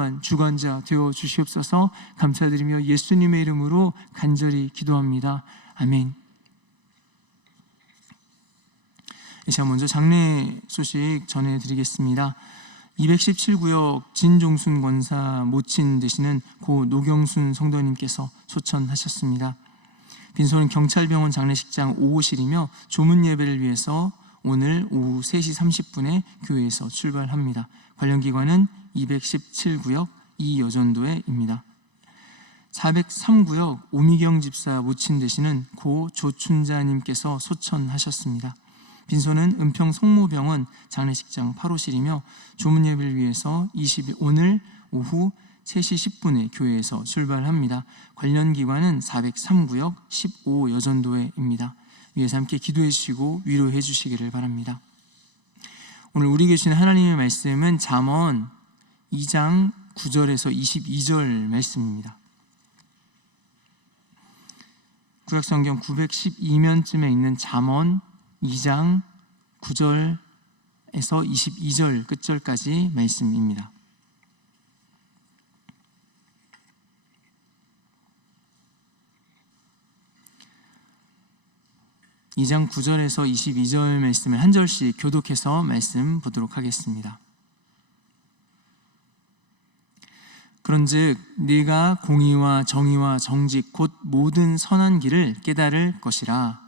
충만만 주관자 되어 주시옵소서. 감사드리며 예수님의 이름으로 간절히 기도합니다. 아멘. 제가 먼저 장례 소식 전해드리겠습니다. 217구역 진종순 권사 모친 되시는 고 노경순 성도님께서 소천하셨습니다. 빈소는 경찰병원 장례식장 5호실이며 조문 예배를 위해서 오늘 오후 3시 30분에 교회에서 출발합니다. 관련 기관은 217구역 이여전도회입니다. 403구역 오미경 집사 모친 되시는 고 조춘자님께서 소천하셨습니다. 빈소는 은평 성모병원 장례식장 8호실이며 조문 예배를 위해서 오늘 오후 3시 10분에 교회에서 출발합니다. 관련 기관은 403구역 15여전도회입니다. 위에서 함께 기도해 주시고 위로해 주시기를 바랍니다. 오늘 우리에게 주신 하나님의 말씀은 잠언 2장 9절에서 22절 말씀입니다. 구약성경 912면쯤에 있는 잠언 2장 9절에서 22절 끝절까지 말씀입니다. 이 장 9절에서 22절 말씀을 한 절씩 교독해서 말씀 보도록 하겠습니다. 그런즉 네가 공의와 정의와 정직 곧 모든 선한 길을 깨달을 것이라.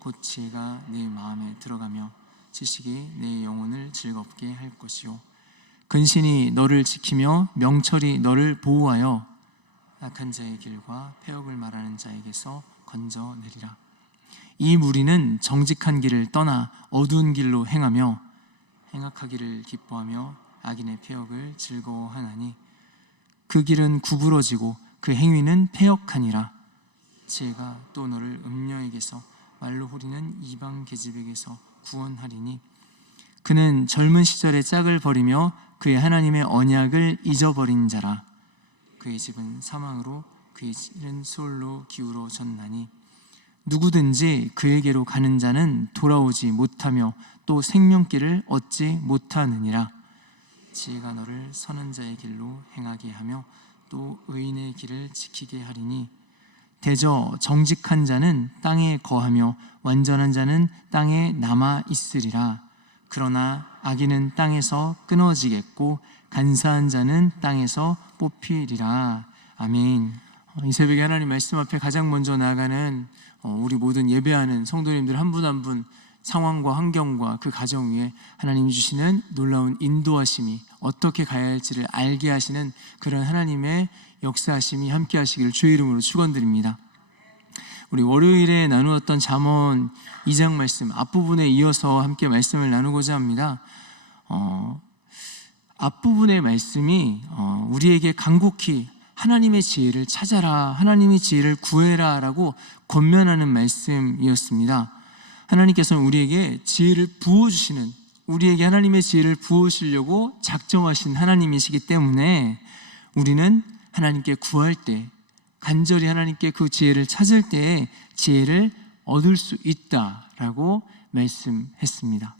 곧 지혜가 네 마음에 들어가며 지식이 내 영혼을 즐겁게 할 것이요 근신이 너를 지키며 명철이 너를 보호하여 악한 자의 길과 패역을 말하는 자에게서 건져내리라. 이 무리는 정직한 길을 떠나 어두운 길로 행하며 행악하기를 기뻐하며 악인의 패역을 즐거워하나니 그 길은 구부러지고 그 행위는 패역하니라. 지혜가 또 너를 음녀에게서 말로 후리는 이방 계집에게서 구원하리니 그는 젊은 시절의 짝을 버리며 그의 하나님의 언약을 잊어버린 자라. 그의 집은 사망으로 그의 길은 수월로 기울어졌나니 누구든지 그에게로 가는 자는 돌아오지 못하며 또 생명길을 얻지 못하느니라. 지혜가 너를 선한 자의 길로 행하게 하며 또 의인의 길을 지키게 하리니 대저 정직한 자는 땅에 거하며 완전한 자는 땅에 남아 있으리라. 그러나 악인은 땅에서 끊어지겠고 간사한 자는 땅에서 뽑히리라. 아멘. 이 새벽에 하나님 말씀 앞에 가장 먼저 나아가는 우리 모든 예배하는 성도님들 한 분 한 분 상황과 환경과 그 가정 위에 하나님이 주시는 놀라운 인도하심이 어떻게 가야 할지를 알게 하시는 그런 하나님의 역사하심이 함께 하시기를 주의 이름으로 축원드립니다. 우리 월요일에 나누었던 잠언 2장 말씀 앞부분에 이어서 함께 말씀을 나누고자 합니다. 앞부분의 말씀이 우리에게 간곡히 하나님의 지혜를 찾아라, 하나님의 지혜를 구해라 라고 권면하는 말씀이었습니다. 하나님께서는 우리에게 지혜를 부어주시는, 우리에게 하나님의 지혜를 부으시려고 작정하신 하나님이시기 때문에 우리는 하나님께 구할 때, 간절히 하나님께 그 지혜를 찾을 때에 지혜를 얻을 수 있다라고 말씀했습니다.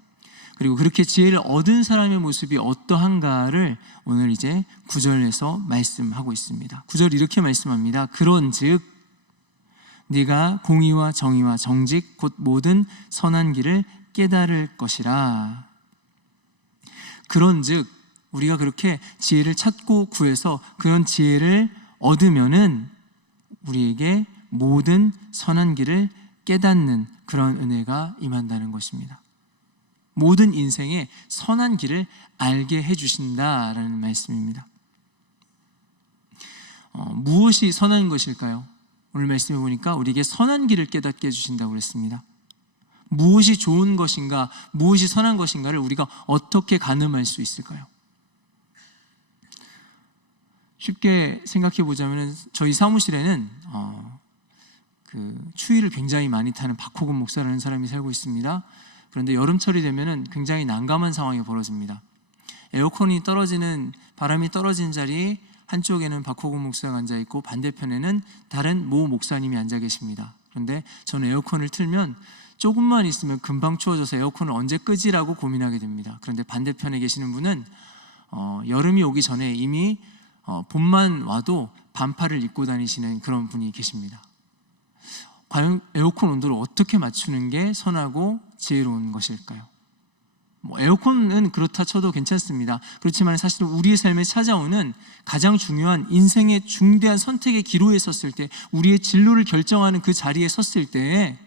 그리고 그렇게 지혜를 얻은 사람의 모습이 어떠한가를 오늘 이제 9절에서 말씀하고 있습니다. 9절 이렇게 말씀합니다. 그런즉 네가 공의와 정의와 정직 곧 모든 선한 길을 깨달을 것이라. 그런즉 우리가 그렇게 지혜를 찾고 구해서 그런 지혜를 얻으면은 우리에게 모든 선한 길을 깨닫는 그런 은혜가 임한다는 것입니다. 모든 인생의 선한 길을 알게 해주신다라는 말씀입니다. 무엇이 선한 것일까요? 오늘 말씀해 보니까 우리에게 선한 길을 깨닫게 해주신다고 그랬습니다. 무엇이 좋은 것인가, 무엇이 선한 것인가를 우리가 어떻게 가늠할 수 있을까요? 쉽게 생각해 보자면 저희 사무실에는 추위를 굉장히 많이 타는 박호근 목사라는 사람이 살고 있습니다. 그런데 여름철이 되면 굉장히 난감한 상황이 벌어집니다. 에어컨이 떨어지는, 바람이 떨어진 자리 한쪽에는 박호근 목사가 앉아 있고 반대편에는 다른 모 목사님이 앉아 계십니다. 그런데 저는 에어컨을 틀면 조금만 있으면 금방 추워져서 에어컨을 언제 끄지라고 고민하게 됩니다. 그런데 반대편에 계시는 분은 여름이 오기 전에 이미 봄만 와도 반팔을 입고 다니시는 그런 분이 계십니다. 과연 에어컨 온도를 어떻게 맞추는 게 선하고 지혜로운 것일까요? 에어컨은 그렇다 쳐도 괜찮습니다. 그렇지만 사실은 우리의 삶에 찾아오는 가장 중요한 인생의 중대한 선택의 기로에 섰을 때, 우리의 진로를 결정하는 그 자리에 섰을 때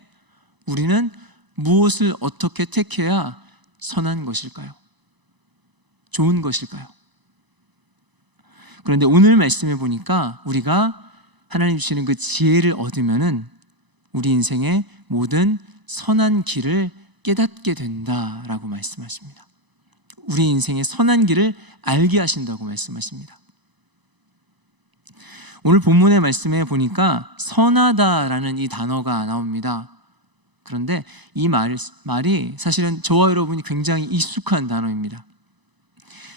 우리는 무엇을 어떻게 택해야 선한 것일까요? 좋은 것일까요? 그런데 오늘 말씀해 보니까 우리가 하나님 주시는 그 지혜를 얻으면은 우리 인생의 모든 선한 길을 깨닫게 된다라고 말씀하십니다. 우리 인생의 선한 길을 알게 하신다고 말씀하십니다. 오늘 본문의 말씀에 보니까 선하다라는 이 단어가 나옵니다. 그런데 이 말이 사실은 저와 여러분이 굉장히 익숙한 단어입니다.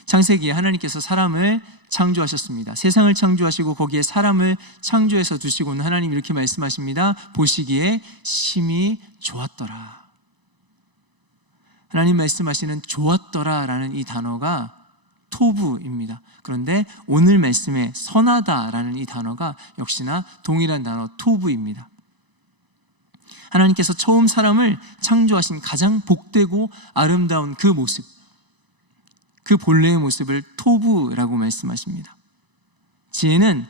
창세기에 하나님께서 사람을 창조하셨습니다. 세상을 창조하시고 거기에 사람을 창조해서 두시고는 하나님 이렇게 말씀하십니다. 보시기에 심히 좋았더라. 하나님 말씀하시는 좋았더라라는 이 단어가 토부입니다. 그런데 오늘 말씀에 선하다라는 이 단어가 역시나 동일한 단어 토부입니다. 하나님께서 처음 사람을 창조하신 가장 복되고 아름다운 그 모습, 그 본래의 모습을 토부라고 말씀하십니다. 지혜는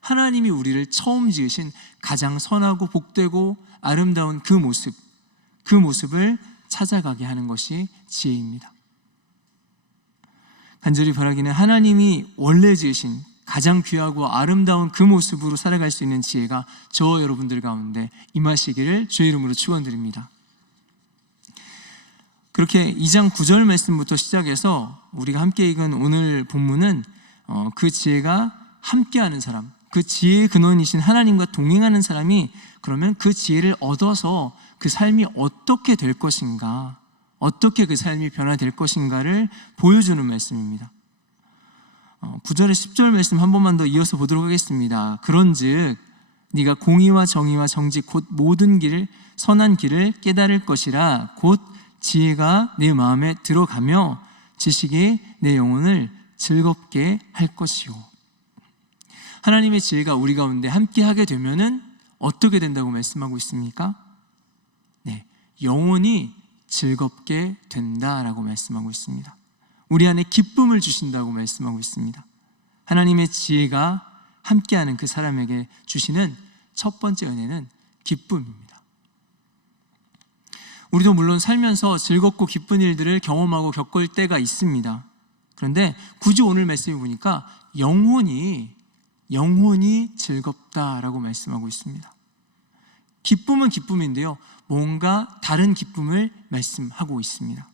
하나님이 우리를 처음 지으신 가장 선하고 복되고 아름다운 그 모습을 찾아가게 하는 것이 지혜입니다. 간절히 바라기는 하나님이 원래 지으신 가장 귀하고 아름다운 그 모습으로 살아갈 수 있는 지혜가 저와 여러분들 가운데 임하시기를 주의 이름으로 축원드립니다. 그렇게 2장 9절 말씀부터 시작해서 우리가 함께 읽은 오늘 본문은 그 지혜가 함께하는 사람, 그 지혜의 근원이신 하나님과 동행하는 사람이 그러면 그 지혜를 얻어서 그 삶이 어떻게 될 것인가, 어떻게 그 삶이 변화될 것인가를 보여주는 말씀입니다. 9절에 10절 말씀 한 번만 더 이어서 보도록 하겠습니다. 그런즉 네가 공의와 정의와 정직 곧 모든 길 선한 길을 깨달을 것이라. 곧 지혜가 내 마음에 들어가며 지식이 내 영혼을 즐겁게 할 것이요. 하나님의 지혜가 우리 가운데 함께 하게 되면은 어떻게 된다고 말씀하고 있습니까? 네, 영혼이 즐겁게 된다라고 말씀하고 있습니다. 우리 안에 기쁨을 주신다고 말씀하고 있습니다. 하나님의 지혜가 함께하는 그 사람에게 주시는 첫 번째 은혜는 기쁨입니다. 우리도 물론 살면서 즐겁고 기쁜 일들을 경험하고 겪을 때가 있습니다. 그런데 굳이 오늘 말씀을 보니까 영혼이 즐겁다라고 말씀하고 있습니다. 기쁨은 기쁨인데요, 뭔가 다른 기쁨을 말씀하고 있습니다.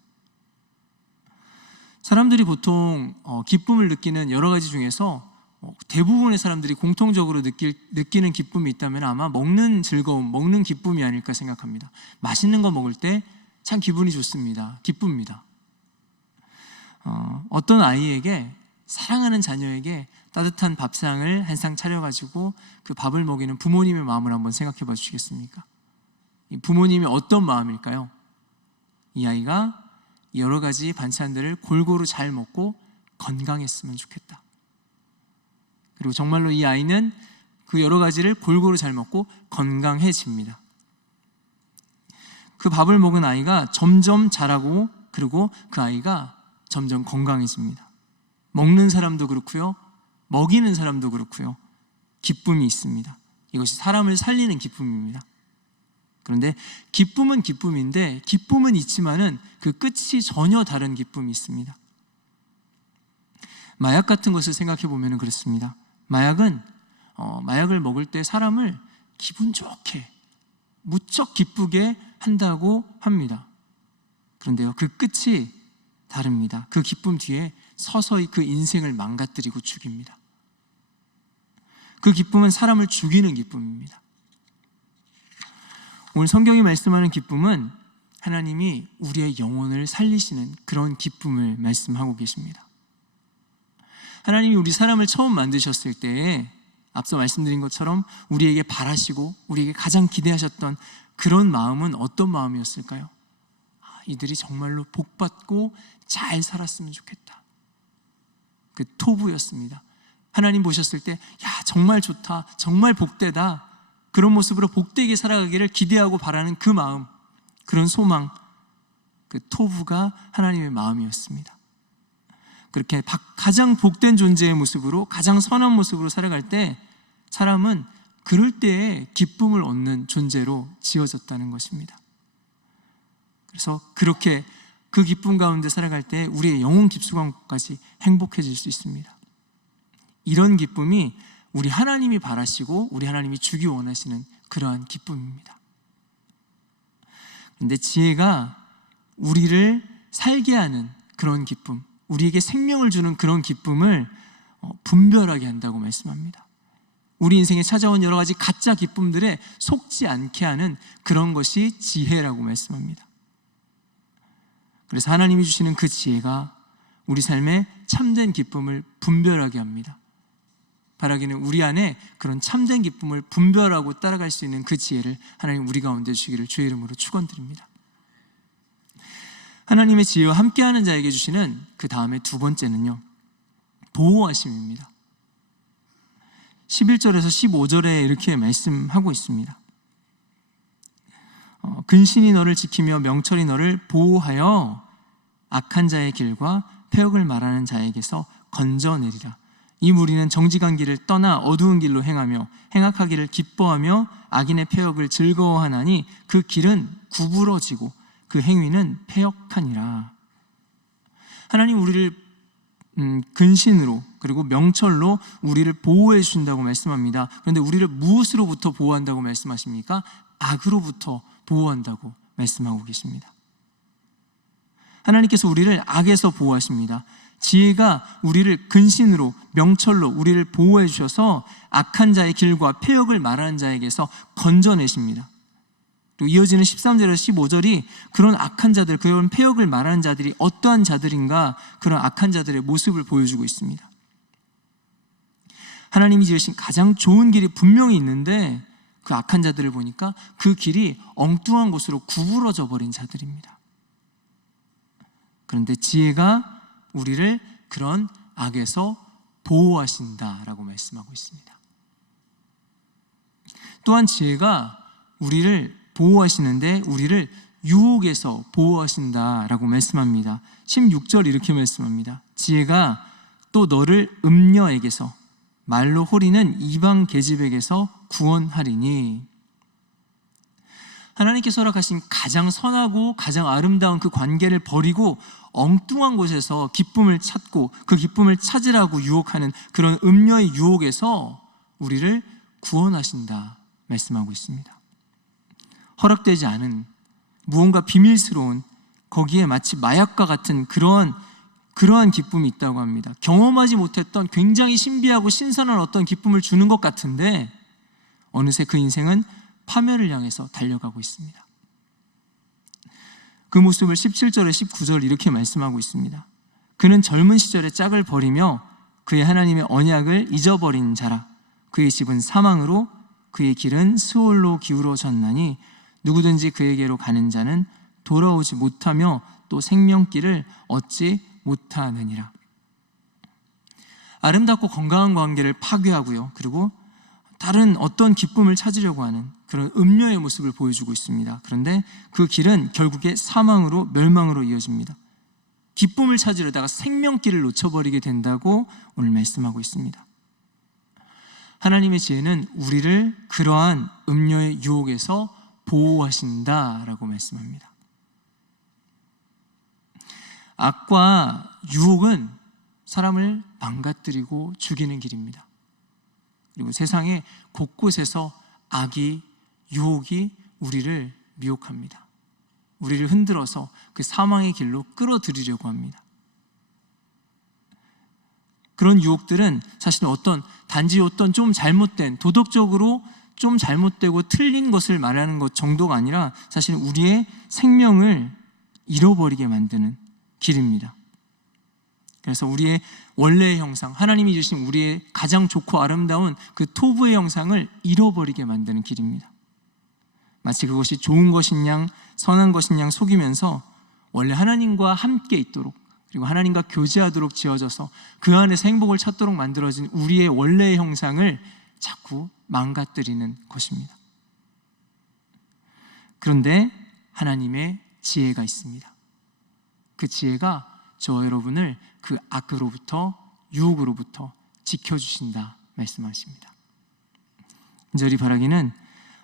사람들이 보통 기쁨을 느끼는 여러 가지 중에서 대부분의 사람들이 공통적으로 느끼는 기쁨이 있다면 아마 먹는 즐거움, 먹는 기쁨이 아닐까 생각합니다. 맛있는 거 먹을 때 참 기분이 좋습니다. 기쁩니다. 어떤 아이에게, 사랑하는 자녀에게 따뜻한 밥상을 한 상 차려가지고 그 밥을 먹이는 부모님의 마음을 한번 생각해 봐 주시겠습니까? 이 부모님이 어떤 마음일까요? 이 아이가 여러 가지 반찬들을 골고루 잘 먹고 건강했으면 좋겠다. 그리고 정말로 이 아이는 그 여러 가지를 골고루 잘 먹고 건강해집니다. 그 밥을 먹은 아이가 점점 자라고, 그리고 그 아이가 점점 건강해집니다. 먹는 사람도 그렇고요, 먹이는 사람도 그렇고요, 기쁨이 있습니다. 이것이 사람을 살리는 기쁨입니다. 그런데 기쁨은 기쁨인데, 기쁨은 있지만은 그 끝이 전혀 다른 기쁨이 있습니다. 마약 같은 것을 생각해 보면 그렇습니다. 마약을 먹을 때 사람을 기분 좋게, 무척 기쁘게 한다고 합니다. 그런데요, 그 끝이 다릅니다. 그 기쁨 뒤에 서서히 그 인생을 망가뜨리고 죽입니다. 그 기쁨은 사람을 죽이는 기쁨입니다. 오늘 성경이 말씀하는 기쁨은 하나님이 우리의 영혼을 살리시는 그런 기쁨을 말씀하고 계십니다. 하나님이 우리 사람을 처음 만드셨을 때 앞서 말씀드린 것처럼 우리에게 바라시고 우리에게 가장 기대하셨던 그런 마음은 어떤 마음이었을까요? 이들이 정말로 복받고 잘 살았으면 좋겠다. 그 토부였습니다. 하나님 보셨을 때 정말 좋다, 정말 복되다, 그런 모습으로 복되게 살아가기를 기대하고 바라는 그 마음, 그런 소망, 그 토부가 하나님의 마음이었습니다. 그렇게 가장 복된 존재의 모습으로, 가장 선한 모습으로 살아갈 때 사람은 그럴 때에 기쁨을 얻는 존재로 지어졌다는 것입니다. 그래서 그렇게 그 기쁨 가운데 살아갈 때 우리의 영혼 깊숙함까지 행복해질 수 있습니다. 이런 기쁨이 우리 하나님이 바라시고 우리 하나님이 주기 원하시는 그러한 기쁨입니다. 그런데 지혜가 우리를 살게 하는 그런 기쁨, 우리에게 생명을 주는 그런 기쁨을 분별하게 한다고 말씀합니다. 우리 인생에 찾아온 여러 가지 가짜 기쁨들에 속지 않게 하는 그런 것이 지혜라고 말씀합니다. 그래서 하나님이 주시는 그 지혜가 우리 삶에 참된 기쁨을 분별하게 합니다. 바라기는 우리 안에 그런 참된 기쁨을 분별하고 따라갈 수 있는 그 지혜를 하나님 우리 가운데 주시기를 주의 이름으로 축원드립니다. 하나님의 지혜와 함께하는 자에게 주시는 그 다음에 두 번째는요, 보호하심입니다. 11절에서 15절에 이렇게 말씀하고 있습니다. 근신이 너를 지키며 명철이 너를 보호하여 악한 자의 길과 패역을 말하는 자에게서 건져내리라. 이 무리는 정직한 길을 떠나 어두운 길로 행하며 행악하기를 기뻐하며 악인의 패역을 즐거워하나니 그 길은 구부러지고 그 행위는 패역하니라. 하나님 우리를 근신으로 그리고 명철로 우리를 보호해 주신다고 말씀합니다. 그런데 우리를 무엇으로부터 보호한다고 말씀하십니까? 악으로부터 보호한다고 말씀하고 계십니다. 하나님께서 우리를 악에서 보호하십니다. 지혜가 우리를 근신으로 명철로 우리를 보호해 주셔서 악한 자의 길과 패역을 말하는 자에게서 건져내십니다. 그리고 이어지는 13절에서 15절이 그런 악한 자들, 그런 패역을 말하는 자들이 어떠한 자들인가, 그런 악한 자들의 모습을 보여주고 있습니다. 하나님이 지으신 가장 좋은 길이 분명히 있는데 그 악한 자들을 보니까 그 길이 엉뚱한 곳으로 구부러져 버린 자들입니다. 그런데 지혜가 우리를 그런 악에서 보호하신다라고 말씀하고 있습니다. 또한 지혜가 우리를 보호하시는데 우리를 유혹에서 보호하신다라고 말씀합니다. 16절 이렇게 말씀합니다. 지혜가 또 너를 음녀에게서, 말로 호리는 이방 계집에게서 구원하리니. 하나님께서 허락하신 가장 선하고 가장 아름다운 그 관계를 버리고 엉뚱한 곳에서 기쁨을 찾고 그 기쁨을 찾으라고 유혹하는 그런 음녀의 유혹에서 우리를 구원하신다 말씀하고 있습니다. 허락되지 않은 무언가 비밀스러운, 거기에 마치 마약과 같은 그러한 기쁨이 있다고 합니다. 경험하지 못했던 굉장히 신비하고 신선한 어떤 기쁨을 주는 것 같은데 어느새 그 인생은 파멸을 향해서 달려가고 있습니다. 그 모습을 17절에 19절 이렇게 말씀하고 있습니다. 그는 젊은 시절에 짝을 버리며 그의 하나님의 언약을 잊어버린 자라. 그의 집은 사망으로 그의 길은 스올로 기울어졌나니 누구든지 그에게로 가는 자는 돌아오지 못하며 또 생명길을 얻지 못하느니라. 아름답고 건강한 관계를 파괴하고요, 그리고 다른 어떤 기쁨을 찾으려고 하는 그런 음녀의 모습을 보여주고 있습니다. 그런데 그 길은 결국에 사망으로, 멸망으로 이어집니다. 기쁨을 찾으려다가 생명길을 놓쳐버리게 된다고 오늘 말씀하고 있습니다. 하나님의 지혜는 우리를 그러한 음녀의 유혹에서 보호하신다라고 말씀합니다. 악과 유혹은 사람을 망가뜨리고 죽이는 길입니다. 그리고 세상의 곳곳에서 악이, 유혹이 우리를 미혹합니다. 우리를 흔들어서 그 사망의 길로 끌어들이려고 합니다. 그런 유혹들은 사실 단지 어떤 좀 잘못된, 도덕적으로 좀 잘못되고 틀린 것을 말하는 것 정도가 아니라 사실 우리의 생명을 잃어버리게 만드는 길입니다. 그래서 우리의 원래의 형상, 하나님이 주신 우리의 가장 좋고 아름다운 그 토부의 형상을 잃어버리게 만드는 길입니다. 마치 그것이 좋은 것인 양, 선한 것인 양 속이면서 원래 하나님과 함께 있도록, 그리고 하나님과 교제하도록 지어져서 그 안에서 행복을 찾도록 만들어진 우리의 원래의 형상을 자꾸 망가뜨리는 것입니다. 그런데 하나님의 지혜가 있습니다. 그 지혜가 저와 여러분을 그 악으로부터, 유혹으로부터 지켜주신다 말씀하십니다. 간절히 바라기는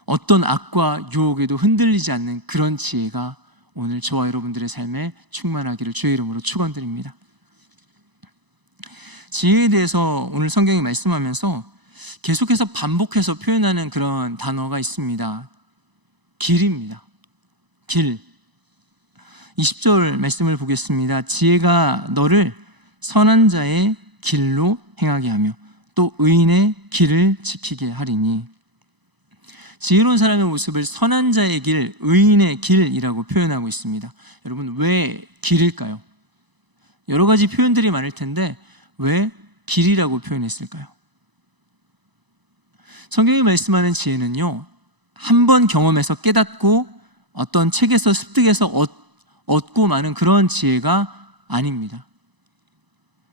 어떤 악과 유혹에도 흔들리지 않는 그런 지혜가 오늘 저와 여러분들의 삶에 충만하기를 주의 이름으로 축원드립니다. 지혜에 대해서 오늘 성경이 말씀하면서 계속해서 반복해서 표현하는 그런 단어가 있습니다. 길입니다. 길. 20절 말씀을 보겠습니다. 지혜가 너를 선한 자의 길로 행하게 하며 또 의인의 길을 지키게 하리니. 지혜로운 사람의 모습을 선한 자의 길, 의인의 길이라고 표현하고 있습니다. 여러분, 왜 길일까요? 여러 가지 표현들이 많을 텐데 왜 길이라고 표현했을까요? 성경이 말씀하는 지혜는요, 한 번 경험해서 깨닫고 어떤 책에서 습득해서 얻고 마는 그런 지혜가 아닙니다.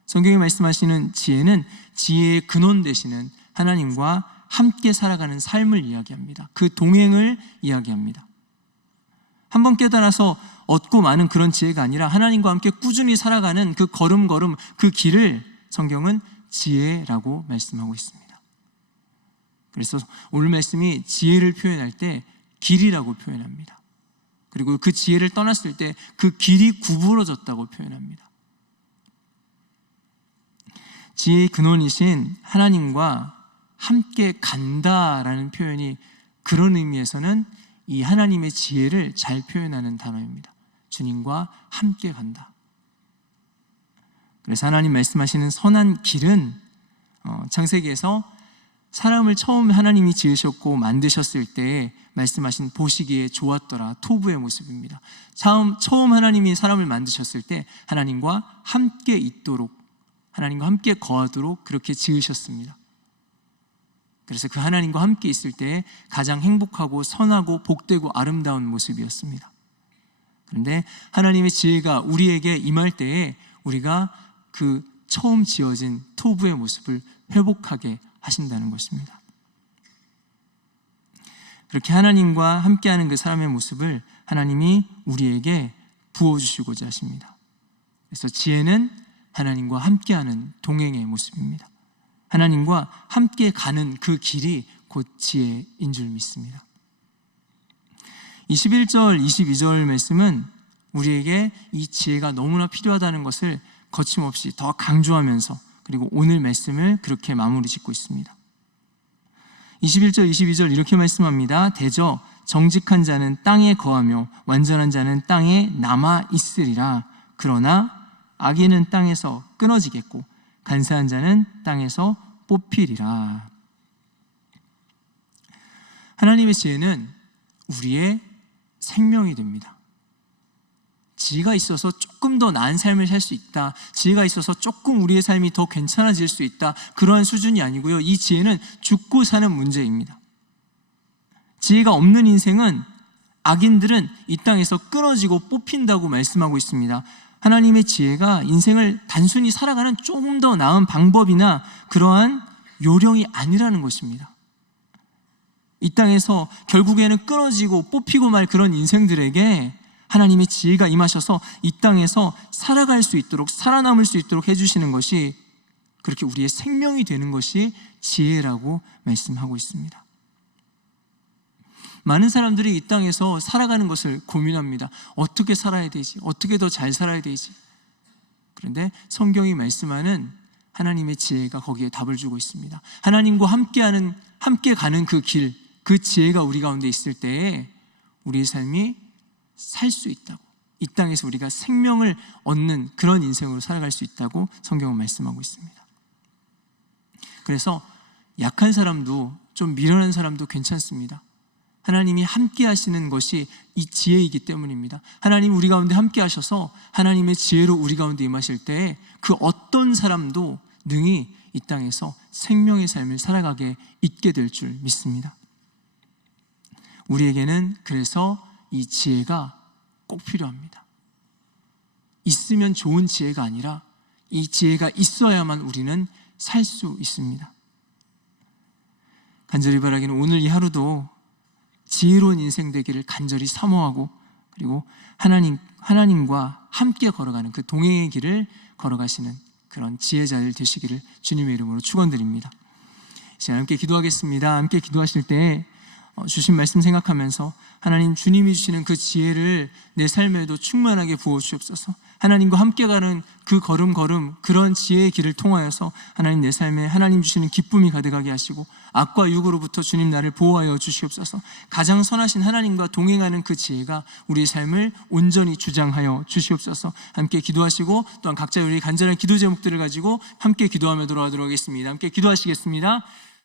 성경이 말씀하시는 지혜는 지혜의 근원 되시는 하나님과 함께 살아가는 삶을 이야기합니다. 그 동행을 이야기합니다. 한번 깨달아서 얻고 마는 그런 지혜가 아니라 하나님과 함께 꾸준히 살아가는 그 걸음걸음, 그 길을 성경은 지혜라고 말씀하고 있습니다. 그래서 오늘 말씀이 지혜를 표현할 때 길이라고 표현합니다. 그리고 그 지혜를 떠났을 때 그 길이 구부러졌다고 표현합니다. 지혜의 근원이신 하나님과 함께 간다라는 표현이 그런 의미에서는 이 하나님의 지혜를 잘 표현하는 단어입니다. 주님과 함께 간다. 그래서 하나님 말씀하시는 선한 길은 창세기에서 사람을 처음 하나님이 지으셨고 만드셨을 때 말씀하신 보시기에 좋았더라 토부의 모습입니다. 처음 하나님이 사람을 만드셨을 때 하나님과 함께 있도록, 하나님과 함께 거하도록 그렇게 지으셨습니다. 그래서 그 하나님과 함께 있을 때 가장 행복하고 선하고 복되고 아름다운 모습이었습니다. 그런데 하나님의 지혜가 우리에게 임할 때에 우리가 그 처음 지어진 토부의 모습을 회복하게 하신다는 것입니다. 그렇게 하나님과 함께하는 그 사람의 모습을 하나님이 우리에게 부어주시고자 하십니다. 그래서 지혜는 하나님과 함께하는 동행의 모습입니다. 하나님과 함께 가는 그 길이 곧 지혜인 줄 믿습니다. 21절, 22절 말씀은 우리에게 이 지혜가 너무나 필요하다는 것을 거침없이 더 강조하면서 그리고 오늘 말씀을 그렇게 마무리 짓고 있습니다. 21절, 22절 이렇게 말씀합니다. 대저 정직한 자는 땅에 거하며 완전한 자는 땅에 남아 있으리라. 그러나 악인은 땅에서 끊어지겠고 간사한 자는 땅에서 뽑히리라. 하나님의 지혜는 우리의 생명이 됩니다. 지혜가 있어서 조금 더 나은 삶을 살 수 있다, 지혜가 있어서 조금 우리의 삶이 더 괜찮아질 수 있다, 그러한 수준이 아니고요. 이 지혜는 죽고 사는 문제입니다. 지혜가 없는 인생은, 악인들은 이 땅에서 끊어지고 뽑힌다고 말씀하고 있습니다. 하나님의 지혜가 인생을 단순히 살아가는 조금 더 나은 방법이나 그러한 요령이 아니라는 것입니다. 이 땅에서 결국에는 끊어지고 뽑히고 말 그런 인생들에게 하나님의 지혜가 임하셔서 이 땅에서 살아갈 수 있도록, 살아남을 수 있도록 해주시는 것이, 그렇게 우리의 생명이 되는 것이 지혜라고 말씀하고 있습니다. 많은 사람들이 이 땅에서 살아가는 것을 고민합니다. 어떻게 살아야 되지? 어떻게 더 잘 살아야 되지? 그런데 성경이 말씀하는 하나님의 지혜가 거기에 답을 주고 있습니다. 하나님과 함께 가는 그 길, 그 지혜가 우리 가운데 있을 때에 우리의 삶이 살 수 있다고, 이 땅에서 우리가 생명을 얻는 그런 인생으로 살아갈 수 있다고 성경은 말씀하고 있습니다. 그래서 약한 사람도, 좀 미련한 사람도 괜찮습니다. 하나님이 함께 하시는 것이 이 지혜이기 때문입니다. 하나님 우리 가운데 함께 하셔서 하나님의 지혜로 우리 가운데 임하실 때에 그 어떤 사람도 능히 이 땅에서 생명의 삶을 살아가게 있게 될 줄 믿습니다. 우리에게는 그래서 이 지혜가 꼭 필요합니다. 있으면 좋은 지혜가 아니라 이 지혜가 있어야만 우리는 살 수 있습니다. 간절히 바라기는 오늘 이 하루도 지혜로운 인생 되기를 간절히 사모하고, 그리고 하나님과 함께 걸어가는 그 동행의 길을 걸어가시는 그런 지혜자들 되시기를 주님의 이름으로 축원드립니다. 이제 함께 기도하겠습니다. 함께 기도하실 때 주신 말씀 생각하면서 하나님, 주님이 주시는 그 지혜를 내 삶에도 충만하게 부어 주옵소서. 하나님과 함께 가는 그 걸음걸음, 그런 지혜의 길을 통하여서 하나님, 내 삶에 하나님 주시는 기쁨이 가득하게 하시고 악과 유혹으로부터 주님 나를 보호하여 주시옵소서. 가장 선하신 하나님과 동행하는 그 지혜가 우리의 삶을 온전히 주장하여 주시옵소서. 함께 기도하시고 또한 각자 우리 간절한 기도 제목들을 가지고 함께 기도하며 돌아가도록 하겠습니다. 함께 기도하시겠습니다.